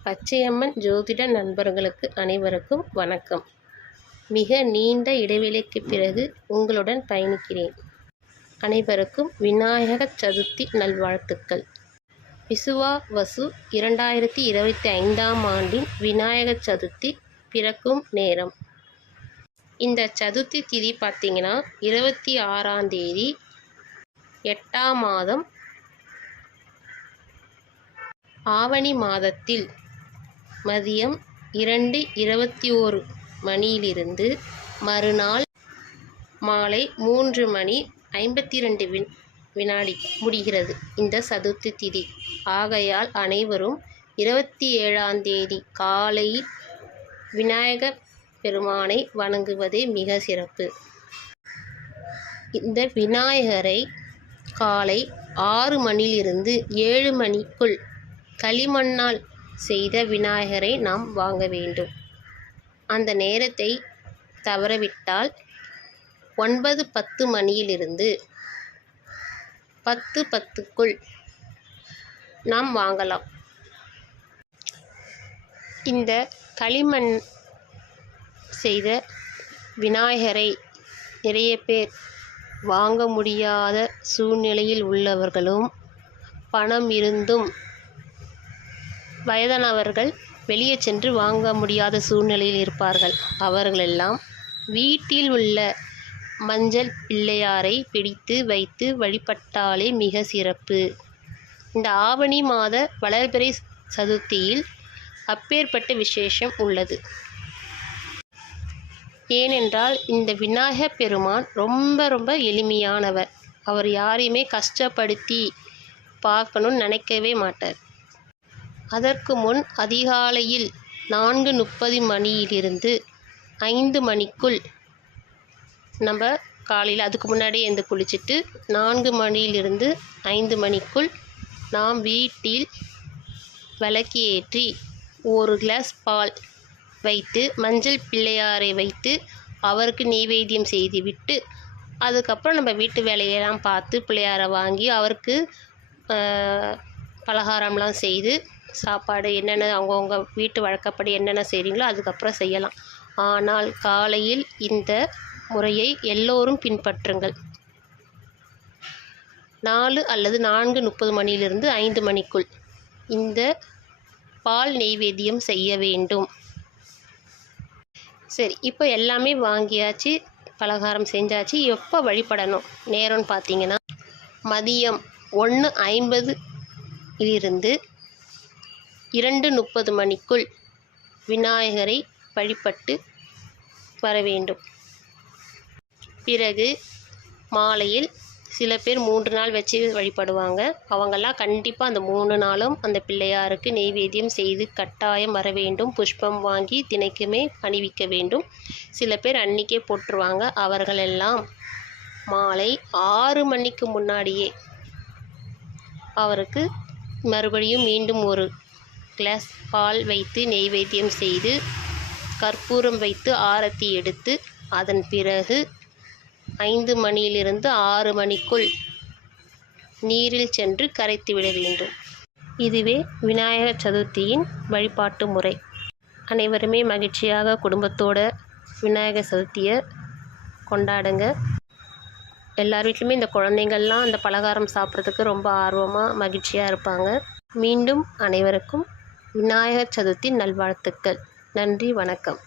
பச்சையம்மன் ஜோதிட நண்பர்களுக்கு அனைவருக்கும் வணக்கம். மிக நீண்ட இடைவெளிக்கு பிறகு உங்களுடன் பயணிக்கிறேன். அனைவருக்கும் விநாயக சதுர்த்தி நல்வாழ்த்துக்கள். விசுவாவசு 2025ஆம் ஆண்டின் விநாயக சதுர்த்தி பிறக்கும் நேரம். இந்த சதுர்த்தி திதி பார்த்திங்கன்னா 26ஆம் தேதி 8ஆம் மாதம் ஆவணி மாதத்தில் மதியம் 2:21 மணியிலிருந்து மறுநாள் மாலை 3:52 வினாடி முடிகிறது இந்த சதுர்த்தி திதி. ஆகையால் அனைவரும் 27ஆம் தேதி காலை விநாயக பெருமானை வணங்குவதே மிக சிறப்பு. இந்த விநாயகரை காலை 6 மணியிலிருந்து 7 மணிக்குள் களிமண்ணால் செய்த விநாயகரை நாம் வாங்க வேண்டும். அந்த நேரத்தை தவறவிட்டால் 9:10 மணியிலிருந்து 10:10க்குள் நாம் வாங்கலாம். இந்த களிமண் செய்த விநாயகரை நிறைய பேர் வாங்க முடியாத சூழ்நிலையில் உள்ளவர்களும், பணம் இருந்தும் வயதானவர்கள் வெளியே சென்று வாங்க முடியாத சூழ்நிலையில் இருப்பார்கள். அவர்களெல்லாம் வீட்டில் உள்ள மஞ்சள் பிள்ளையாரை பிடித்து வைத்து வழிபட்டாலே மிக சிறப்பு. இந்த ஆவணி மாத வளர்பிறை சதுர்த்தியில் அப்பேற்பட்ட விசேஷம் உள்ளது. ஏனென்றால் இந்த விநாயகப் பெருமான் ரொம்ப எளிமையானவர். அவர் யாரையுமே கஷ்டப்படுத்தி பார்க்கணும்னு நினைக்கவே மாட்டார். அதற்கு முன் அதிகாலையில் 4:30 மணியிலிருந்து 5 மணிக்குள் நம்ம காலையில் அதுக்கு முன்னாடியே எழுந்து குளிச்சுட்டு 4 மணியிலிருந்து 5 மணிக்குள் நாம் வீட்டில் விளக்கு ஏற்றி 1 கிளாஸ் பால் வைத்து மஞ்சள் பிள்ளையாரை வைத்து அவருக்கு நெய்வேத்தியம் செய்துவிட்டு அதுக்கப்புறம் நம்ம வீட்டு வேலையெல்லாம் பார்த்து பிள்ளையாரை வாங்கி அவருக்கு பலகாரம்லாம் செய்து சாப்பாடு என்னென்ன அவங்கவுங்க வீட்டு வழக்கப்படி என்னென்ன செய்கிறீங்களோ அதுக்கப்புறம் செய்யலாம். ஆனால் காலையில் இந்த முறையை எல்லோரும் பின்பற்றுங்கள். 4 அல்லது 4:30 மணியிலிருந்து 5 மணிக்குள் இந்த பால் நெய்வேத்தியம் செய்ய வேண்டும். சரி, இப்போ எல்லாமே வாங்கியாச்சு, பலகாரம் செஞ்சாச்சு. எப்போ வழிபடணும் நேரம்னு பார்த்தீங்கன்னா மதியம் 1:50 2:30 மணிக்குள் விநாயகரை வழிபட்டு வர வேண்டும். பிறகு மாலையில் சில பேர் 3 நாள் வச்சு வழிபடுவாங்க. அவங்கெல்லாம் கண்டிப்பாக அந்த 3 நாளும் அந்த பிள்ளையாருக்கு நெய்வேத்தியம் செய்து கட்டாயம் வர வேண்டும். புஷ்பம் வாங்கி தினைக்குமே அணிவிக்க வேண்டும். சில பேர் அன்றைக்கே போட்டுருவாங்க. அவர்களெல்லாம் மாலை 6 மணிக்கு முன்னாடியே அவருக்கு மறுபடியும் மீண்டும் 1 கிளாஸ் பால் வைத்து நெய்வேத்தியம் செய்து கற்பூரம் வைத்து ஆரத்தி எடுத்து அதன் பிறகு 5 மணியிலிருந்து 6 மணிக்குள் நீரில் சென்று கரைத்து விட வேண்டும். இதுவே விநாயக சதுர்த்தியின் வழிபாட்டு முறை. அனைவருமே மகிழ்ச்சியாக குடும்பத்தோட விநாயக சதுர்த்தியை கொண்டாடுங்க. எல்லார் வீட்லையுமே இந்த குழந்தைங்கள்லாம் அந்த பலகாரம் சாப்பிட்றதுக்கு ரொம்ப ஆர்வமாக மகிழ்ச்சியாக இருப்பாங்க. மீண்டும் அனைவருக்கும் விநாயகர் சதுர்த்தி நல்வாழ்த்துக்கள். நன்றி, வணக்கம்.